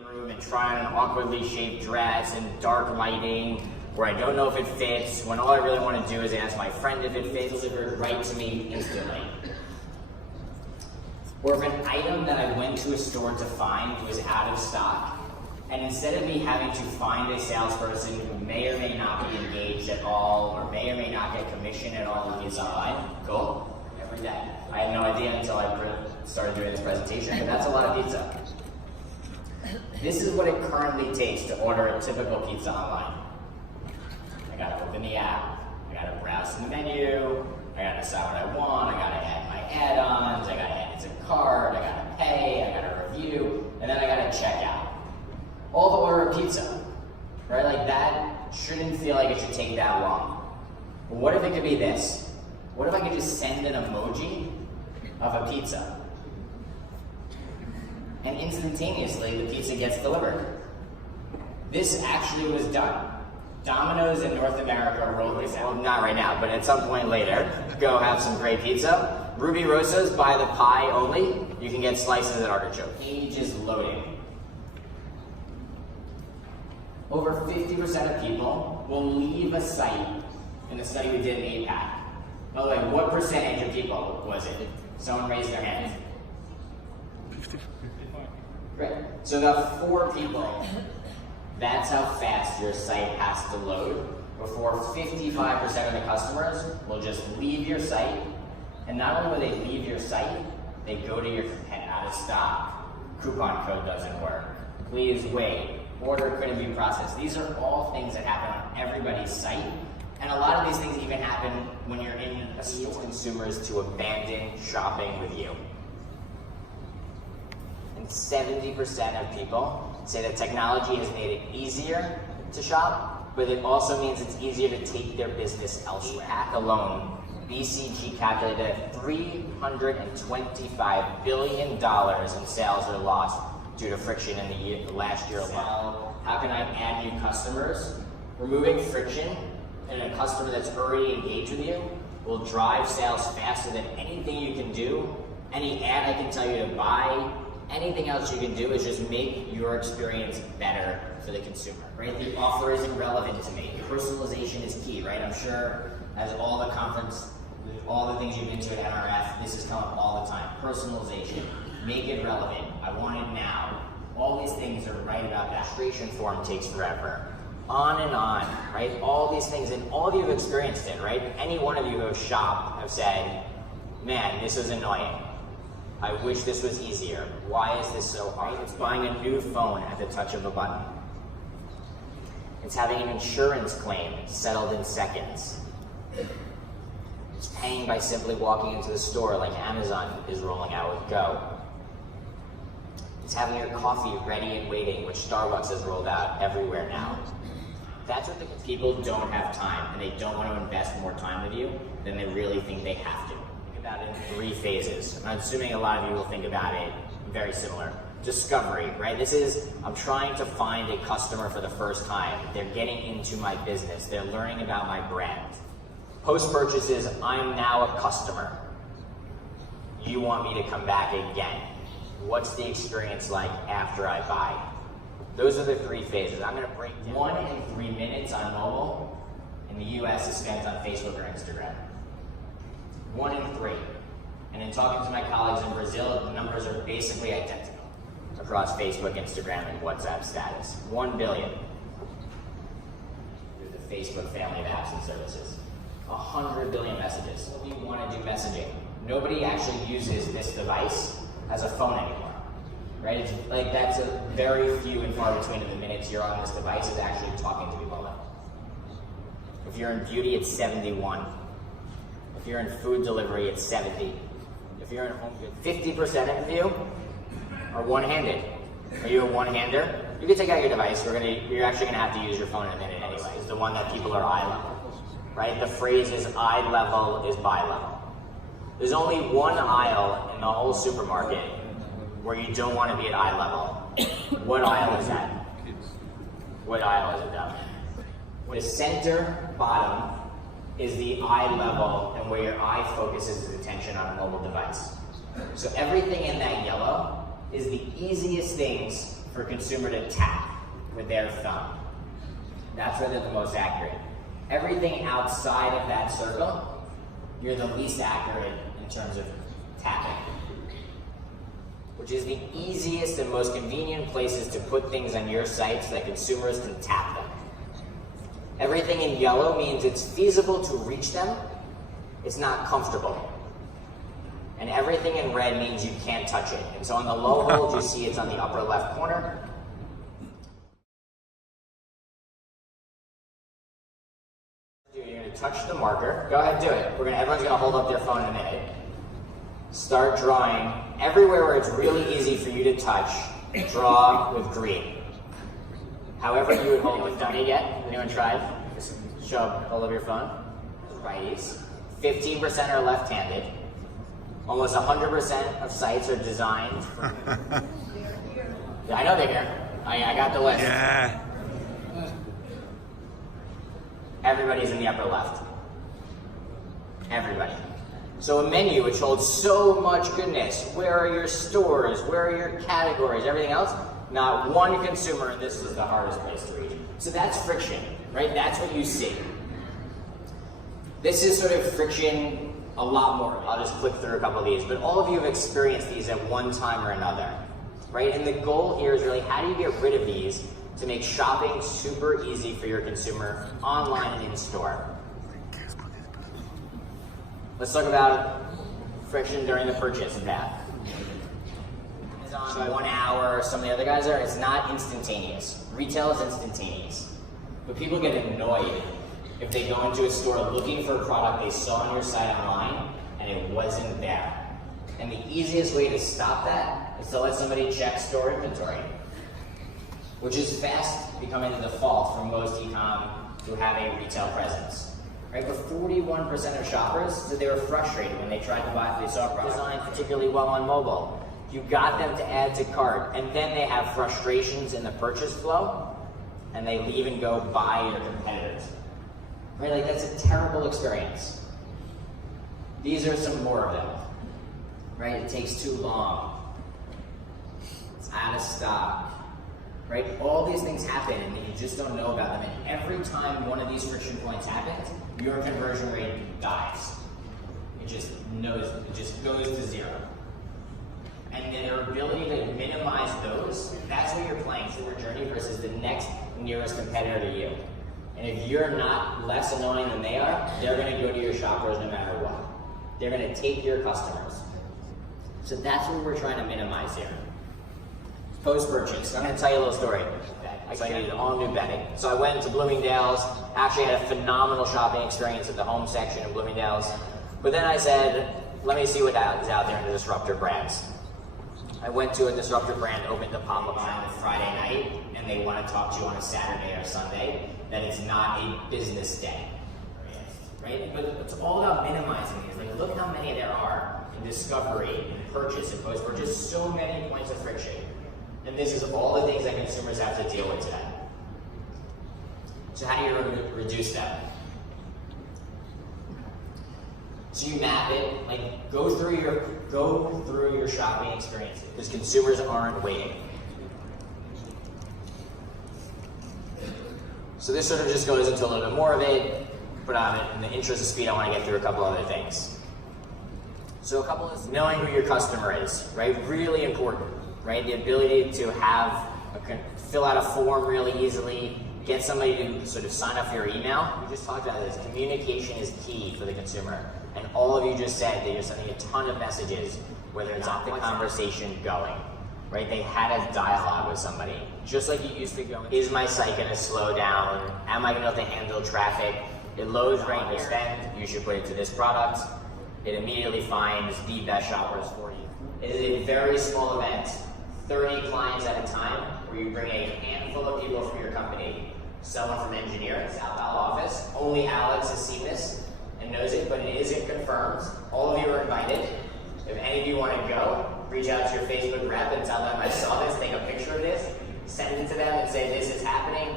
room and try on an awkwardly shaped dress and dark lighting where I don't know if it fits, when all I really want to do is ask my friend if it fits, delivered right to me instantly. Or if an item that I went to a store to find was out of stock, and instead of me having to find a salesperson who may or may not be engaged at all, or may or may not get commission at all if it's online, cool, every day. I had no idea until I started doing this presentation, but that's a lot of pizza. This is what it currently takes to order a typical pizza online. I gotta open the app, I gotta browse the menu, I gotta decide what I want, I gotta add my add-ons, I gotta add it to the cart, I gotta pay, I gotta review, and then I gotta check out. All to order a pizza, right? Like that shouldn't feel like it should take that long. But what if it could be this? What if I could just send an emoji of a pizza? And instantaneously, the pizza gets delivered. This actually was done. Domino's in North America rolled this out. Well, not right now, but at some point later, go have some great pizza. Ruby Rosa's, buy the pie only. You can get slices at artichoke. Page is loading. Over 50% of people will leave a site in the study we did in APAC. By the way, what percentage of people was it? Someone raised their hand. Great. So about 4 people, that's how fast your site has to load before 55% of the customers will just leave your site. And not only will they leave your site, they go to your competitor. Out of stock, coupon code doesn't work, please wait, order couldn't be processed. These are all things that happen on everybody's site. And a lot of these things even happen when you're in a store. Consumers to abandon shopping with you. And 70% of people say that technology has made it easier to shop, but it also means it's easier to take their business elsewhere. Hack alone, BCG calculated that $325 billion in sales are lost due to friction in the last year alone. How can I add new customers? Removing friction in a customer that's already engaged with you will drive sales faster than anything you can do. Any ad I can tell you to buy, anything else you can do is just make your experience better for the consumer, right? The offer isn't relevant to me. Personalization is key, right? I'm sure as all the conference, all the things you've been to at NRF, this has come up all the time. Personalization, make it relevant. I want it now. All these things are right about that. Registration form takes forever. On and on, right? All these things, and all of you have experienced it, right? Any one of you who have shopped have said, man, this is annoying. I wish this was easier. Why is this so hard? It's buying a new phone at the touch of a button. It's having an insurance claim settled in seconds. It's paying by simply walking into the store like Amazon is rolling out with Go. It's having your coffee ready and waiting, which Starbucks has rolled out everywhere now. That's what the people don't have time, and they don't want to invest more time with you than they really think they have to. Think about it in 3 phases. I'm assuming a lot of you will think about it very similar. Discovery, right? This is, I'm trying to find a customer for the first time. They're getting into my business. They're learning about my brand. Post-purchase is, I'm now a customer. You want me to come back again. What's the experience like after I buy? Those are the 3 phases. I'm going to break down. 1 in 3 minutes on mobile in the US is spent on Facebook or Instagram. 1 in 3. And in talking to my colleagues in Brazil, the numbers are basically identical across Facebook, Instagram, and WhatsApp status. 1 billion through the Facebook family of apps and services. 100 billion messages. We want to do messaging. Nobody actually uses this device as a phone anymore, right? It's like that's a very few and far between in the minutes you're on this device is actually talking to people. If you're in beauty, it's 71. If you're in food delivery, it's 70. If you're in home goods, 50% of you are one-handed. Are you a one-hander? You can take out your device. You're actually gonna have to use your phone in a minute anyway. It's the one that people are eye level, right? The phrase is eye level is buy level. There's only one aisle in the whole supermarket where you don't want to be at eye level. What aisle is that? What aisle is it down? The center bottom is the eye level and where your eye focuses its attention on a mobile device. So everything in that yellow is the easiest things for a consumer to tap with their thumb. That's where they're the most accurate. Everything outside of that circle, you're the least accurate in terms of tapping, which is the easiest and most convenient places to put things on your site so that consumers can tap them. Everything in yellow means it's feasible to reach them, it's not comfortable. And everything in red means you can't touch it. And so on the low hold, you see it's on the upper left corner. You're going to touch the marker. Go ahead, do it. Everyone's going to hold up their phone in a minute. Start drawing everywhere where it's really easy for you to touch. Draw with green. However you would hold it. Done it yet? Anyone tried? Just hold up your phone. Righties. 15% are left-handed. Almost 100% of sites are designed for... Yeah, I know they're here. I got the list. Yeah. Everybody's in the upper left. Everybody. So a menu which holds so much goodness. Where are your stores? Where are your categories? Everything else? Not one consumer, and this is the hardest place to reach. So that's friction, right? That's what you see. This is sort of friction a lot more. I'll just click through a couple of these, but all of you have experienced these at one time or another, right? And the goal here is really how do you get rid of these to make shopping super easy for your consumer online and in store. Let's talk about friction during the purchase path. It's on 1 hour, some of the other guys are, it's not instantaneous. Retail is instantaneous. But people get annoyed if they go into a store looking for a product they saw on your site online and it wasn't there. And the easiest way to stop that is to let somebody check store inventory, which is fast becoming the default for most e-com who have a retail presence. Right, but 41% of shoppers said they were frustrated when they tried to buy it. They saw a product designed particularly well on mobile. You got them to add to cart, and then they have frustrations in the purchase flow, and they leave and go buy your competitors. Right, like that's a terrible experience. These are some more of them. Right, it takes too long. It's out of stock. Right, all these things happen, and you just don't know about them. And every time one of these friction points happens, your conversion rate dies. It just goes to zero. And their ability to minimize those, that's what you're playing through your journey versus the next nearest competitor to you. And if you're not less annoying than they are, they're going to go to your shoppers no matter what. They're going to take your customers. So that's what we're trying to minimize here. Post-purchase. I'm going to tell you a little story. So I needed all new bedding. So I went to Bloomingdale's, actually had a phenomenal shopping experience at the home section of Bloomingdale's. But then I said, let me see what is out there in the disruptor brands. I went to a disruptor brand, opened the pop-up on a Friday night, and they want to talk to you on a Saturday or Sunday, that it's not a business day. Right? But it's all about minimizing these. Like, look how many there are in discovery, in purchase, in post-purchase, so many points of friction. And this is all the things that consumers have to deal with today. So how do you reduce that? So you map it, like go through your shopping experience, because consumers aren't waiting. So this sort of just goes into a little bit more of it, but in the interest of speed, I want to get through a couple other things. So a couple is knowing who your customer is, right? Really important. Right, the ability to fill out a form really easily, get somebody to sort of sign up for your email. We just talked about this. Communication is key for the consumer, and all of you just said that you're sending a ton of messages, whether it's not the conversation going. Right, they had a dialogue with somebody, just like you used to go. Is my site going to slow down? Am I going to be able to handle traffic? It loads right here. Spend. You should put it to this product. It immediately finds the best shoppers for you. It is a very small event. 30 clients at a time, where you bring a handful of people from your company, someone from engineering, South Palo office. Only Alex has seen this and knows it, but it isn't confirmed. All of you are invited. If any of you want to go, reach out to your Facebook rep and tell them I saw this, take a picture of this, send it to them and say this is happening.